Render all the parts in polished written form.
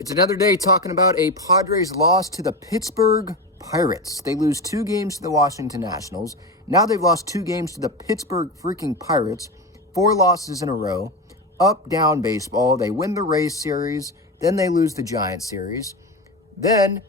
It's another day talking about a Padres loss to the Pittsburgh Pirates. They lose 2 games to the Washington Nationals. Now they've lost 2 games to the Pittsburgh freaking Pirates. 4 losses in a row. Up-down baseball. They win the Rays series. Then they lose the Giants series. Then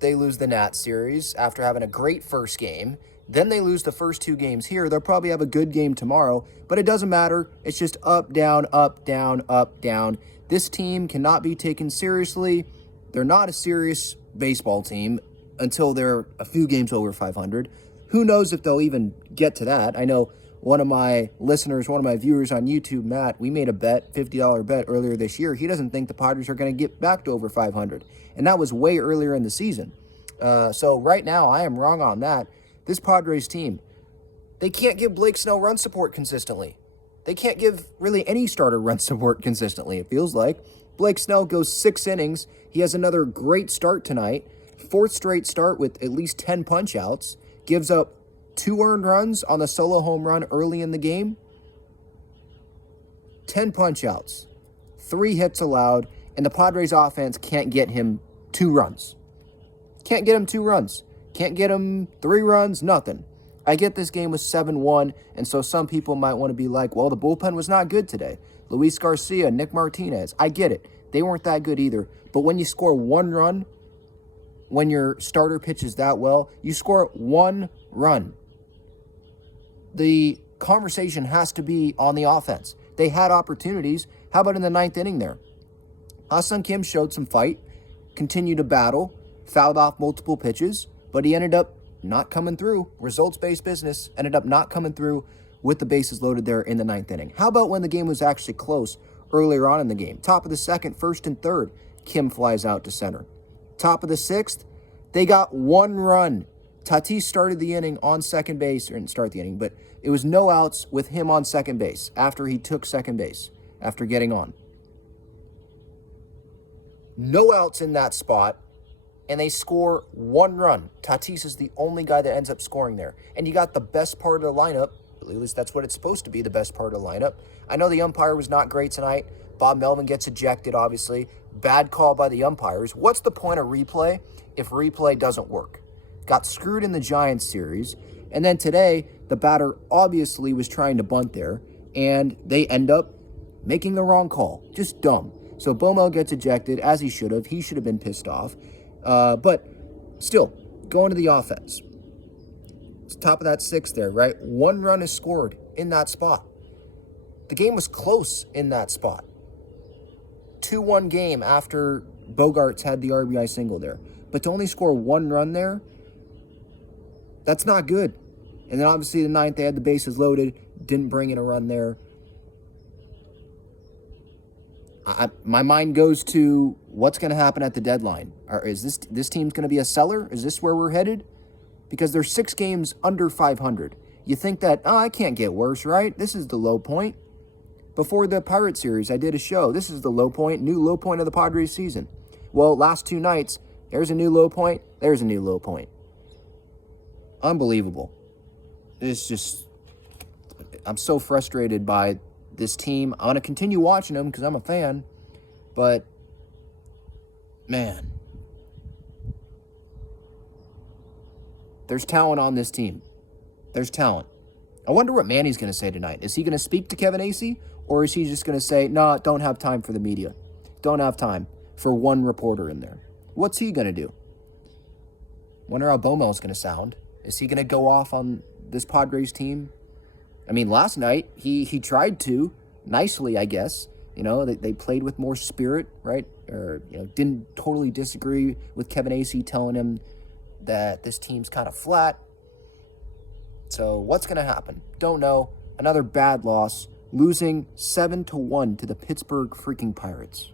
they lose the Nats series after having a great first game. Then they lose the first 2 games here. They'll probably have a good game tomorrow, but it doesn't matter. It's just up, down, up, down, up, down. This team cannot be taken seriously. They're not a serious baseball team until they're a few games over 500. Who knows if they'll even get to that? I know one of my listeners, one of my viewers on YouTube, Matt, we made a bet, $50 bet earlier this year. He doesn't think the Padres are going to get back to over 500, and that was way earlier in the season. So right now, I am wrong on that. This Padres team, they can't give Blake Snell run support consistently. They can't give really any starter run support consistently, it feels like. Blake Snell goes 6 innings. He has another great start tonight. 4th straight start with at least 10 punch-outs. Gives up 2 earned runs on the solo home run early in the game. 10 punch-outs. 3 hits allowed. And the Padres offense can't get him 2 runs. Can't get him 2 runs. Can't get him 3 runs, nothing. I get this game was 7-1, and so some people might want to be like, well, the bullpen was not good today. Luis Garcia, Nick Martinez, I get it. They weren't that good either. But when you score 1 run, when your starter pitches that well, you score 1 run. The conversation has to be on the offense. They had opportunities. How about in the 9th inning there? Ha-Seong Kim showed some fight, continued to battle, fouled off multiple pitches, but he ended up not coming through. Results-based business ended up not coming through with the bases loaded there in the 9th inning. How about when the game was actually close earlier on in the game? Top of the 2nd, 1st and 3rd, Kim flies out to center. Top of the 6th, they got 1 run. Tatis started the inning on second base, or didn't start the inning, but it was no outs with him on second base after he took second base, after getting on. No outs in that spot. And they score 1 run. Tatis is the only guy that ends up scoring there. And you got the best part of the lineup, at least that's what it's supposed to be, the best part of the lineup. I know the umpire was not great tonight. Bob Melvin gets ejected, obviously. Bad call by the umpires. What's the point of replay if replay doesn't work? Got screwed in the Giants series. And then today, the batter obviously was trying to bunt there. And they end up making the wrong call. Just dumb. So Bomo gets ejected, as he should have. He should have been pissed off. But still, going to the offense. It's top of that 6th there, right? 1 run is scored in that spot. The game was close in that spot. 2-1 game after Bogarts had the RBI single there. But to only score 1 run there, that's not good. And then obviously the 9th, they had the bases loaded, didn't bring in a run there. My mind goes to what's going to happen at the deadline. Is this team's going to be a seller? Is this where we're headed? Because they're 6 games under 500. You think that, I can't get worse, right? This is the low point. Before the Pirates series, I did a show. This is the low point, new low point of the Padres season. Well, last 2 nights, there's a new low point. There's a new low point. Unbelievable. It's just, I'm so frustrated by this team. I want to continue watching them because I'm a fan. But, man, there's talent on this team. There's talent. I wonder what Manny's going to say tonight. Is he going to speak to Kevin Acee? Or is he just going to say, no, don't have time for the media. Don't have time for one reporter in there. What's he going to do? Wonder how Bomo's going to sound. Is he going to go off on this Padres team? I mean, last night, he tried to, nicely, I guess. You know, they played with more spirit, right? Or, didn't totally disagree with Kevin Acee telling him that this team's kind of flat. So, what's going to happen? Don't know. Another bad loss, losing 7-1 to the Pittsburgh freaking Pirates.